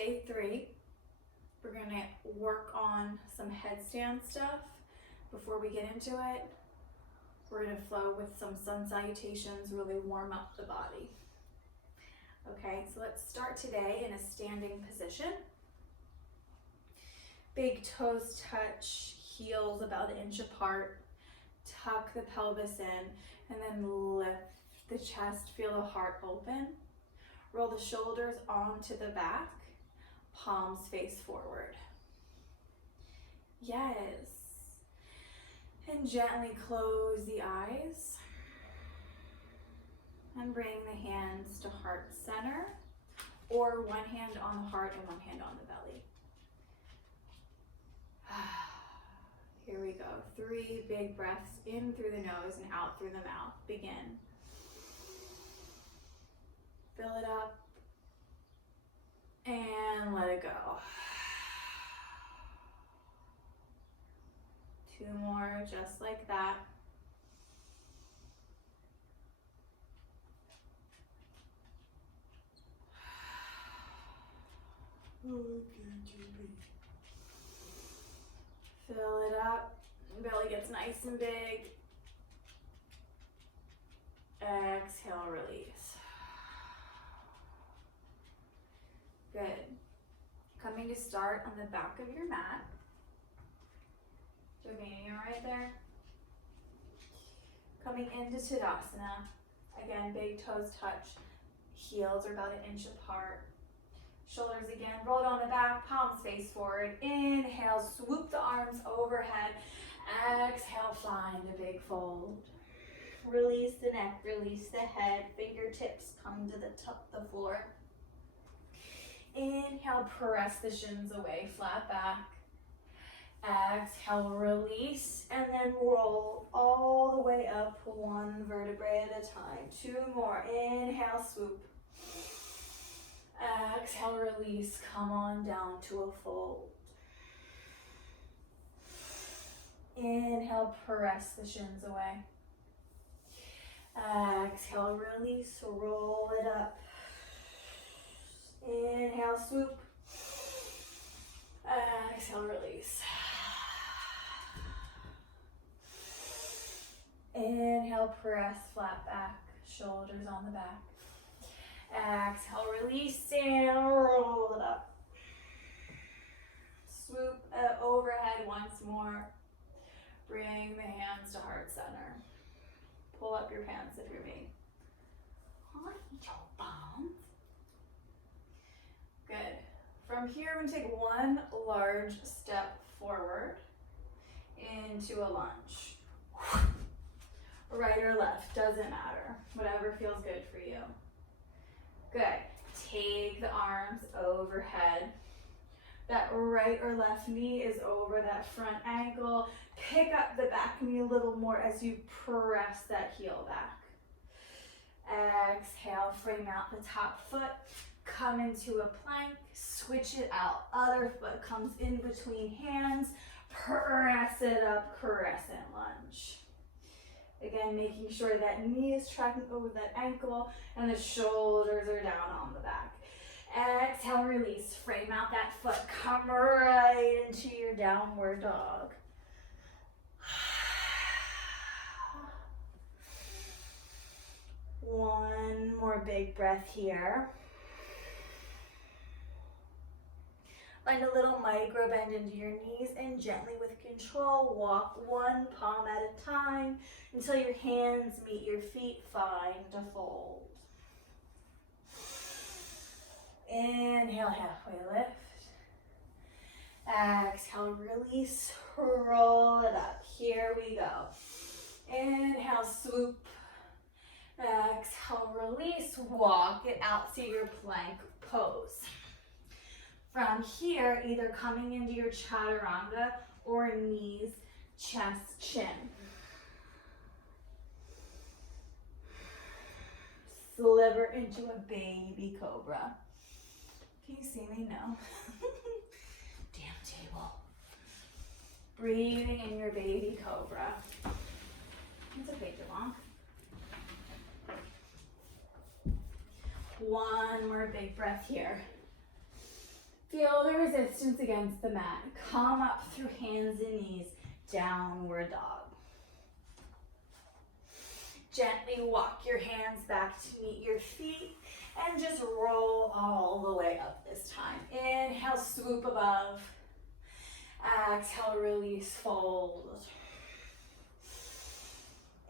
day 3. We're gonna work on some headstand stuff. Before we get into it, we're gonna flow with some sun salutations, really warm up the body. Okay, so let's start today in a standing position. Big toes touch, heels about 1 inch apart. Tuck the pelvis in and then lift the chest, feel the heart open. Roll the shoulders onto the back, palms face forward. Yes. And gently close the eyes. And bring the hands to heart center, or one hand on the heart and one hand on the belly. Here we go. 3 big breaths in through the nose and out through the mouth. Begin. Fill it up and let it go. 2 more, just like that. Fill it up. Belly gets nice and big. Exhale, release. Good. Coming to start on the back of your mat. Remaining right there. Coming into Tadasana. Again, big toes touch. Heels are about 1 inch apart. Shoulders again, rolled on the back, palms face forward. Inhale, swoop the arms overhead. Exhale, find a big fold. Release the neck, release the head. Fingertips come to the floor. Inhale, press the shins away, flat back. Exhale, release, and then roll all the way up 1 vertebrae at a time. 2 more. Inhale, swoop. Exhale, release, come on down to a fold. Inhale, press the shins away. Exhale, release, roll it up. Inhale, swoop. Exhale, release. Inhale, press, flat back, shoulders on the back. Exhale, release, and roll it up. Swoop overhead once more. Bring the hands to heart center. Pull up your pants if you're me. Good. From here, we're going to take 1 large step forward into a lunge. Right or left, doesn't matter. Whatever feels good for you. Good. Take the arms overhead. That right or left knee is over that front ankle. Pick up the back knee a little more as you press that heel back. Exhale, frame out the top foot. Come into a plank, switch it out. Other foot comes in between hands. Press it up, crescent lunge. Again, making sure that knee is tracking over that ankle and the shoulders are down on the back. Exhale, release. Frame out that foot. Come right into your downward dog. One more big breath here. Find a little micro bend into your knees and gently with control walk 1 palm at a time until your hands meet your feet. Find a fold. Inhale, halfway lift. Exhale, release, roll it up. Here we go. Inhale, swoop. Exhale, release, walk it out to your plank pose. From here, either coming into your chaturanga or knees, chest, chin. Sliver into a baby cobra. Can you see me? No. Damn table. Breathing in your baby cobra. It's okay, too long. 1 more big breath here. Feel the resistance against the mat. Come up through hands and knees, downward dog. Gently walk your hands back to meet your feet and just roll all the way up this time. Inhale, swoop above. Exhale, release, fold.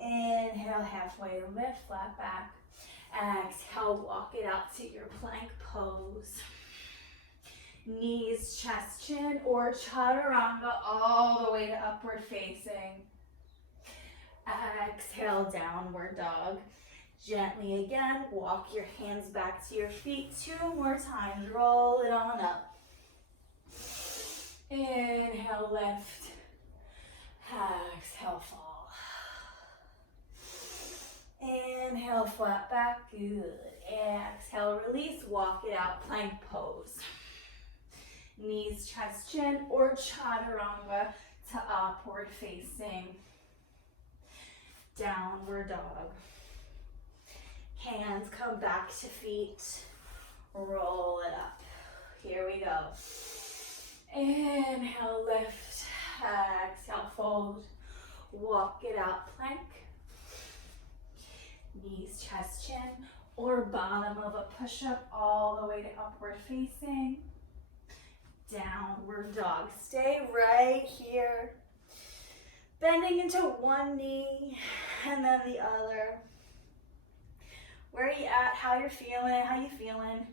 Inhale, halfway lift, flat back. Exhale, walk it out to your plank pose. Knees, chest, chin, or chaturanga all the way to upward facing. Exhale, downward dog. Gently again, walk your hands back to your feet 2 more times. Roll it on up. Inhale, lift. Exhale, fall. Inhale, flat back. Good. Exhale, release. Walk it out, plank pose. Knees, chest, chin, or chaturanga to upward facing. Downward dog. Hands come back to feet. Roll it up. Here we go. Inhale, lift. Exhale, fold. Walk it out, plank. Knees, chest, chin, or bottom of a push-up all the way to upward facing. Downward dog. Stay right here. Bending into one knee and then the other. Where are you at? How you're feeling? How you feeling?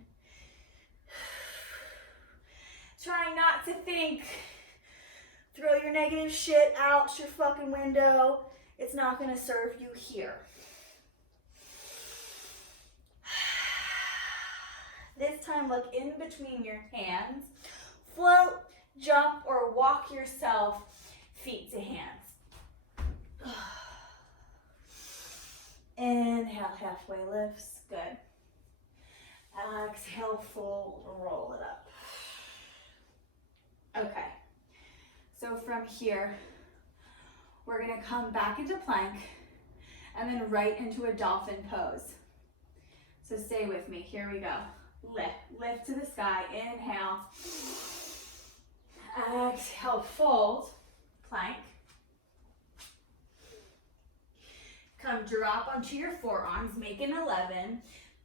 Trying not to think. Throw your negative shit out your fucking window. It's not gonna serve you here. This time, look in between your hands. Float, jump, or walk yourself feet to hands. Inhale, halfway lifts. Good. Exhale, fold, roll it up. Okay. So from here, we're gonna come back into plank and then right into a dolphin pose. So stay with me. Here we go. Lift to the sky. Inhale. Exhale, fold, plank. Come drop onto your forearms, make an 11.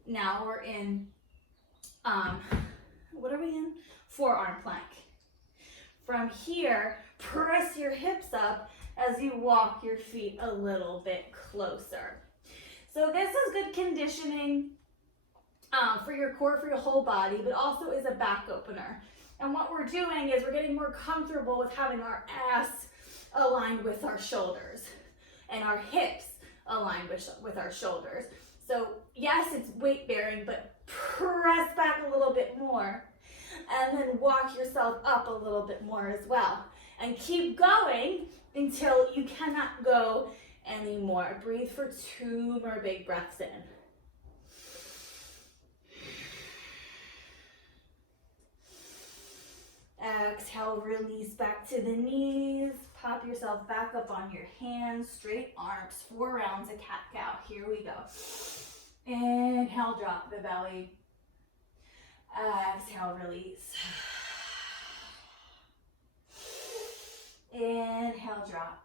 Now we're in, what are we in? Forearm plank. From here, press your hips up as you walk your feet a little bit closer. So this is good conditioning for your core, for your whole body, but also is a back opener. And what we're doing is we're getting more comfortable with having our ass aligned with our shoulders and our hips aligned with our shoulders. So yes, it's weight bearing, but press back a little bit more and then walk yourself up a little bit more as well. And keep going until you cannot go anymore. Breathe for 2 more big breaths in. Exhale, release back to the knees. Pop yourself back up on your hands, straight arms, 4 rounds of cat-cow. Here we go. Inhale, drop the belly. Exhale, release. Inhale, drop.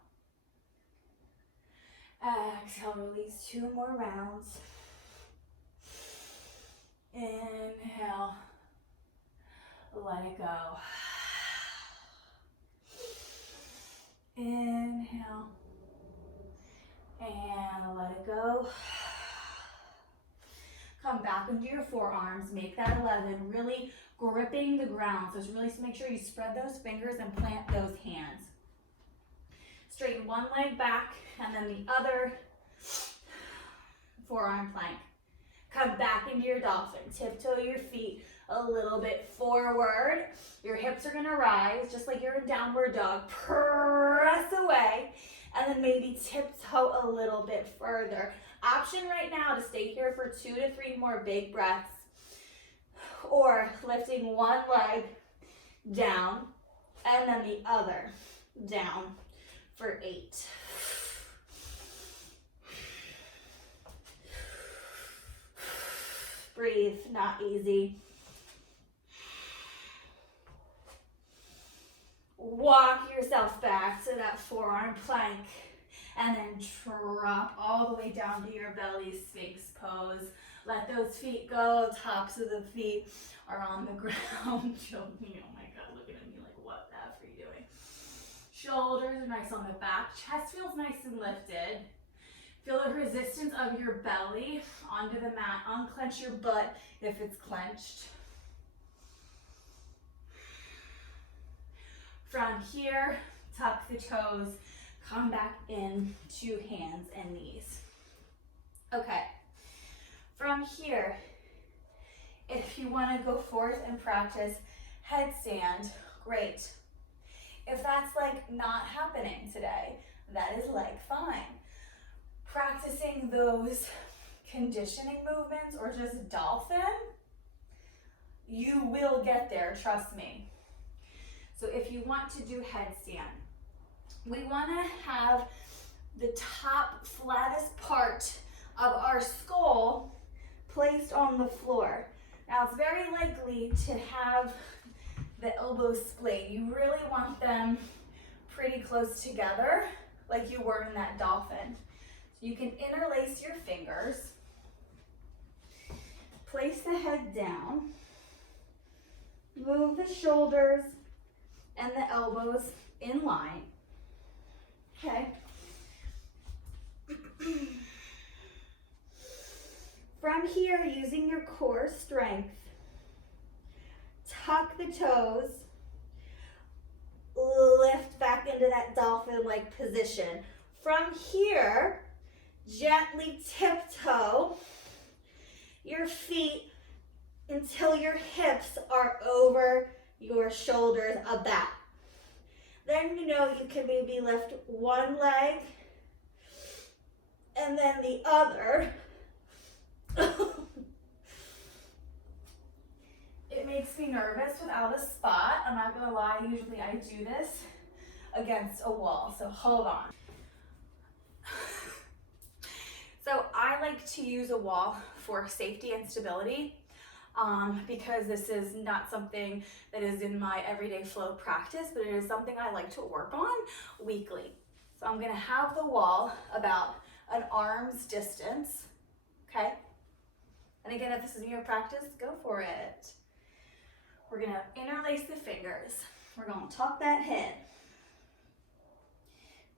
Exhale, release. 2 more rounds. Inhale, let it go. Inhale, and let it go. Come back into your forearms, make that 11, really gripping the ground. So really make sure you spread those fingers and plant those hands. Straighten one leg back and then the other forearm plank. Come back into your dolphin. Tiptoe your feet a little bit forward. Your hips are gonna rise just like you're in downward dog. Press away and then maybe tiptoe a little bit further. Option right now to stay here for 2 to 3 more big breaths, or lifting one leg down and then the other down for 8. Breathe, not easy. walk yourself back to that forearm plank, and then drop all the way down to your belly, Sphinx pose. Let those feet go, tops of the feet are on the ground. Choking, oh my God, looking at me like, what the F are you doing? Shoulders are nice on the back, chest feels nice and lifted. Feel the resistance of your belly onto the mat. Unclench your butt if it's clenched. From here, tuck the toes, come back in to hands and knees. Okay, from here, if you want to go forth and practice headstand, great. If that's like not happening today, that is like fine. Practicing those conditioning movements or just dolphin, you will get there, trust me. So if you want to do headstand, we want to have the top flattest part of our skull placed on the floor. Now it's very likely to have the elbows splayed. You really want them pretty close together like you were in that dolphin. So you can interlace your fingers, place the head down, move the shoulders and the elbows in line. Okay. From here, using your core strength, tuck the toes, lift back into that dolphin-like position. From here, gently tiptoe your feet until your hips are over your shoulders about. Then you know you can maybe lift one leg and then the other. It makes me nervous without a spot. I'm not gonna lie, usually I do this against a wall, so hold on. So I like to use a wall for safety and stability because this is not something that is in my everyday flow practice, but it is something I like to work on weekly. So I'm gonna have the wall about an arm's distance, okay? And again, if this isn't your practice, go for it. We're gonna interlace the fingers. We're gonna tuck that head.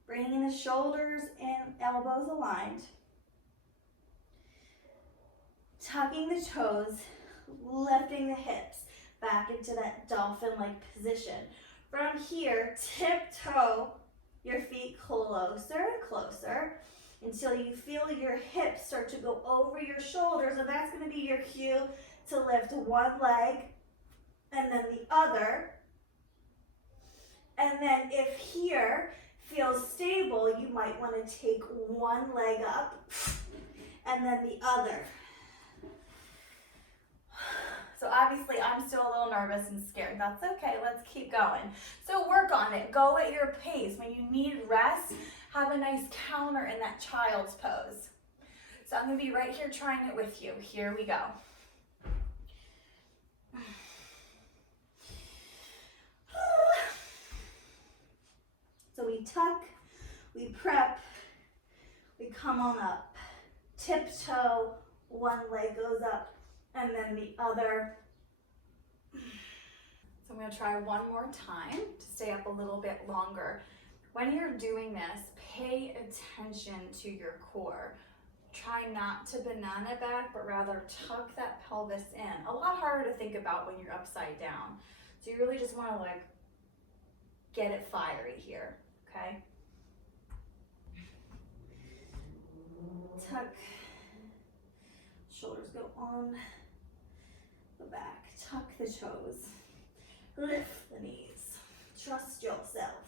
Bringing the shoulders and elbows aligned. Tucking the toes, lifting the hips back into that dolphin-like position. From here, tiptoe your feet closer and closer until you feel your hips start to go over your shoulders, and that's going to be your cue to lift one leg and then the other. And then if here feels stable, you might want to take one leg up and then the other. So obviously I'm still a little nervous and scared. That's okay, let's keep going. So work on it, go at your pace. When you need rest, have a nice counter in that child's pose. So I'm gonna be right here trying it with you. Here we go. So we tuck, we prep, we come on up. Tiptoe, one leg goes up, and then the other. So I'm gonna try one more time to stay up a little bit longer. When you're doing this, pay attention to your core. Try not to banana back, but rather tuck that pelvis in. A lot harder to think about when you're upside down. So you really just wanna like get it fiery here, okay? Tuck, shoulders go on the back, tuck the toes, lift the knees, trust yourself.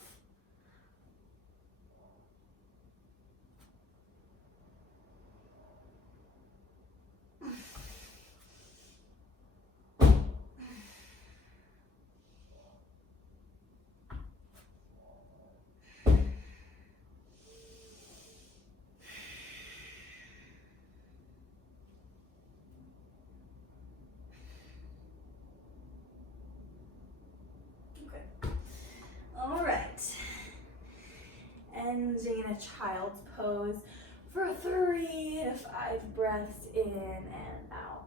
ending in a child's pose for 3 to 5 breaths in and out.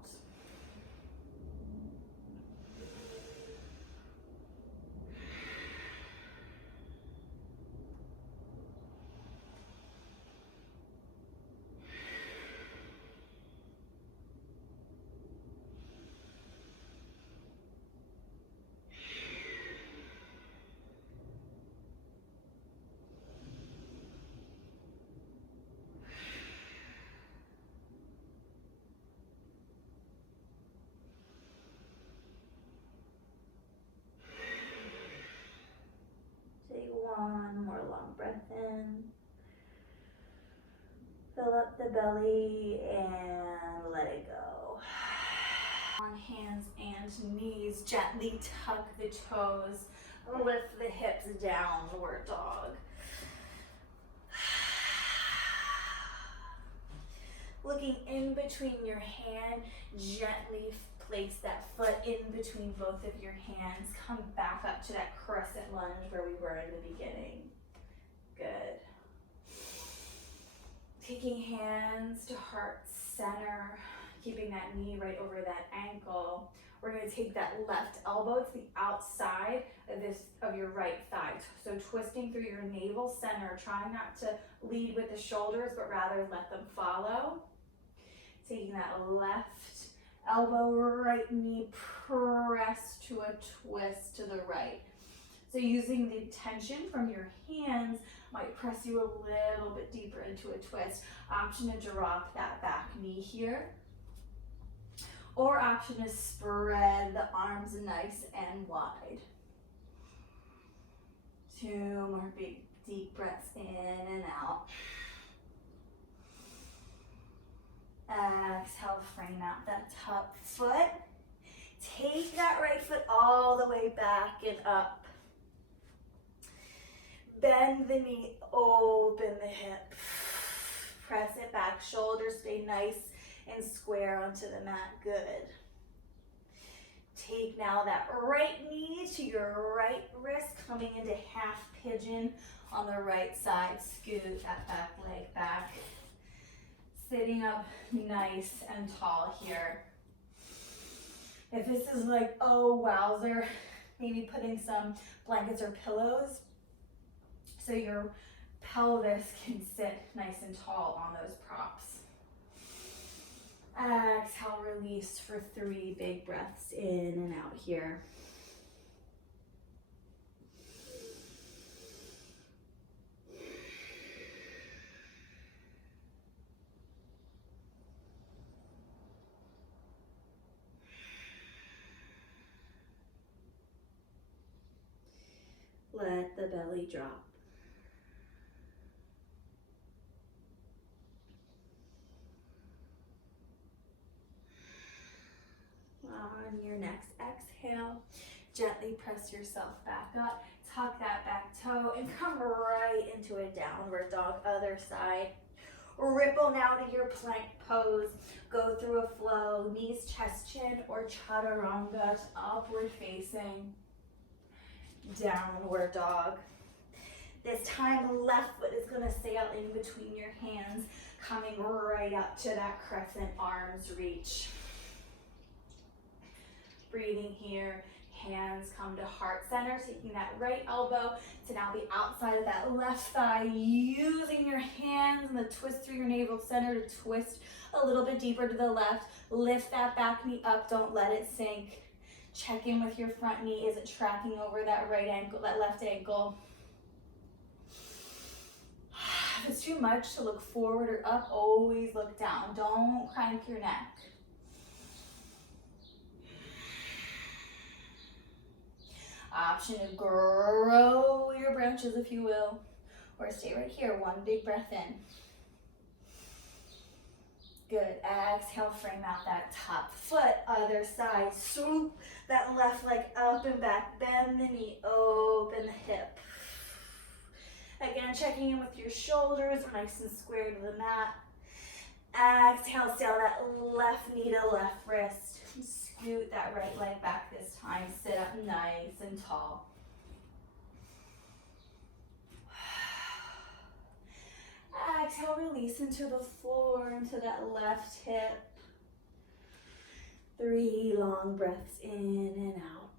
Take one more long breath in. Fill up the belly and let it go. On hands and knees, gently tuck the toes, lift the hips, downward dog. Looking in between your hand, gently place that foot in between both of your hands. Come back up to that crescent lunge where we were in the beginning. Good. Taking hands to heart center, keeping that knee right over that ankle. We're going to take that left elbow to the outside of your right thigh. So twisting through your navel center, trying not to lead with the shoulders, but rather let them follow. Taking that left elbow, right knee, press to a twist to the right. So using the tension from your hands might press you a little bit deeper into a twist. Option to drop that back knee here. Or option to spread the arms nice and wide. 2 more big deep breaths in and out. Exhale, frame out that top foot. Take that right foot all the way back and up. Bend the knee, open the hip. Press it back, shoulders stay nice and square onto the mat, good. Take now that right knee to your right wrist, coming into half pigeon on the right side. Scoot that back leg back. Sitting up nice and tall here. If this is like, oh wowzer, maybe putting some blankets or pillows so your pelvis can sit nice and tall on those props. Exhale, release for 3 big breaths in and out here. Let the belly drop. On your next exhale, gently press yourself back up, tuck that back toe, and come right into a downward dog, other side. Ripple now to your plank pose. Go through a flow, knees, chest, chin, or chaturanga, upward facing. Downward dog. This time, left foot is gonna sail in between your hands, coming right up to that crescent arms reach. Breathing here, hands come to heart center, taking that right elbow to now the outside of that left thigh, using your hands and the twist through your navel center to twist a little bit deeper to the left. Lift that back knee up, don't let it sink. Check in with your front knee. Is it tracking over that right ankle, that left ankle? If it's too much to look forward or up, always look down. Don't crank your neck. Option to grow your branches, if you will, or stay right here. 1 big breath in. Good. Exhale, frame out that top foot, other side. Swoop that left leg up and back. Bend the knee, open the hip. Again, checking in with your shoulders, nice and square to the mat. Exhale, sail that left knee to left wrist. Scoot that right leg back this time. Sit up nice and tall. Exhale, release into the floor, into that left hip. 3 long breaths in and out.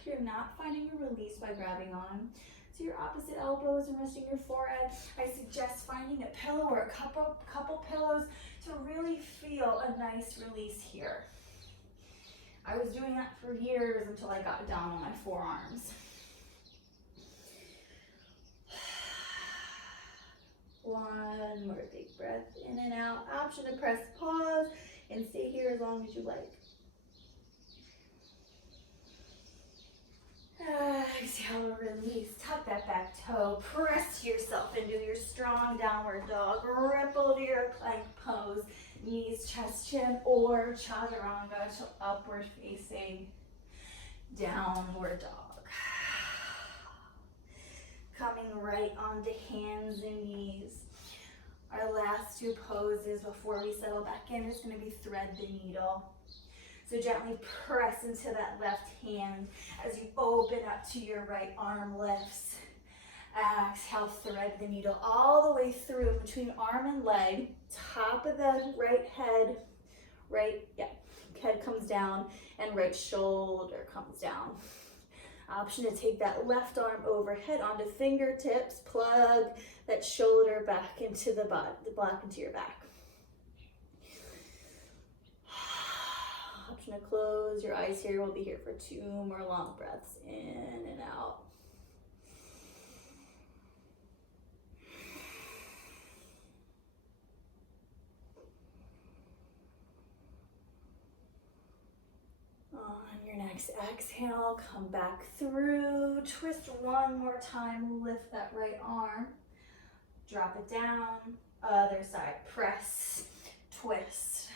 If you're not finding a release by grabbing on to your opposite elbows and resting your forehead, I suggest finding a pillow or a couple pillows to really feel a nice release here. I was doing that for years until I got down on my forearms. One more big breath in and out. Option to press pause and stay here as long as you like. Exhale, release. Tuck that back toe. Press yourself into your strong downward dog. Ripple to your plank pose. Knees, chest, chin, or chaturanga to upward facing downward dog. Coming right onto hands and knees. Our last 2 poses before we settle back in is going to be thread the needle. So gently press into that left hand as you open up to your right arm lifts. Exhale, thread the needle all the way through between arm and leg. Top of the right head, head comes down and right shoulder comes down. Option to take that left arm overhead onto fingertips. Plug that shoulder back into the block into your back. Option to close your eyes here. We'll be here for 2 more long breaths in and out. On your next exhale, come back through, twist one more time, lift that right arm, drop it down, other side, press, twist,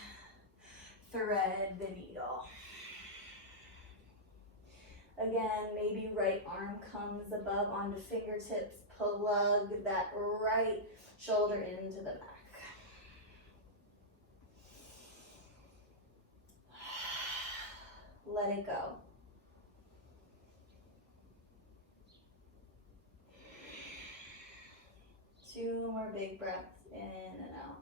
thread the needle. Again, maybe right arm comes above onto fingertips, plug that right shoulder into the back. Let it go. Two more big breaths in and out.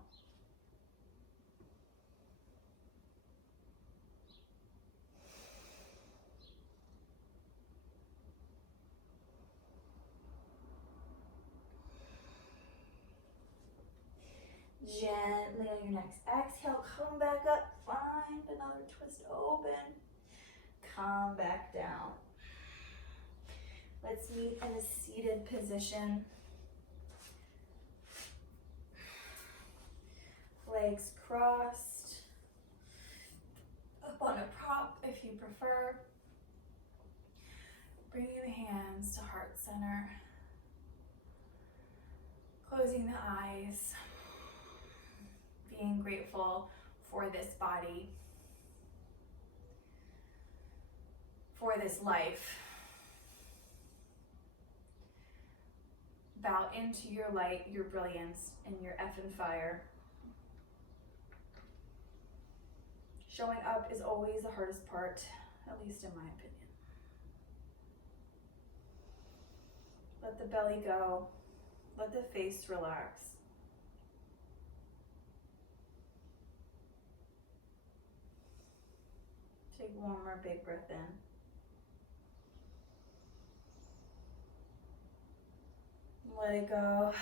Gently on your next exhale, come back up, find another twist open, come back down. Let's meet in a seated position. Legs crossed, up on a prop if you prefer. Bringing the hands to heart center. Closing the eyes. Being grateful for this body, for this life. Bow into your light, your brilliance, and your effing fire. Showing up is always the hardest part, at least in my opinion. Let the belly go. Let the face relax. Take one more big breath in. Let it go.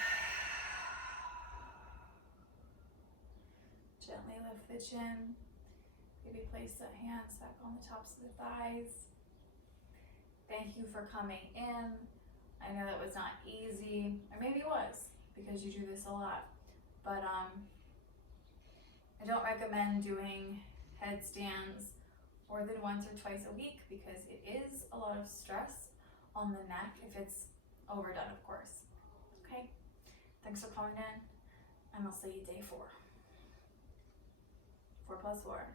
Gently lift the chin. Maybe place the hands back on the tops of the thighs. Thank you for coming in. I know that was not easy, or maybe it was, because you do this a lot. But I don't recommend doing headstands more than once or twice a week because it is a lot of stress on the neck if it's overdone, of course. Okay, thanks for calling in, and I'll see you day 4. 4 + 4.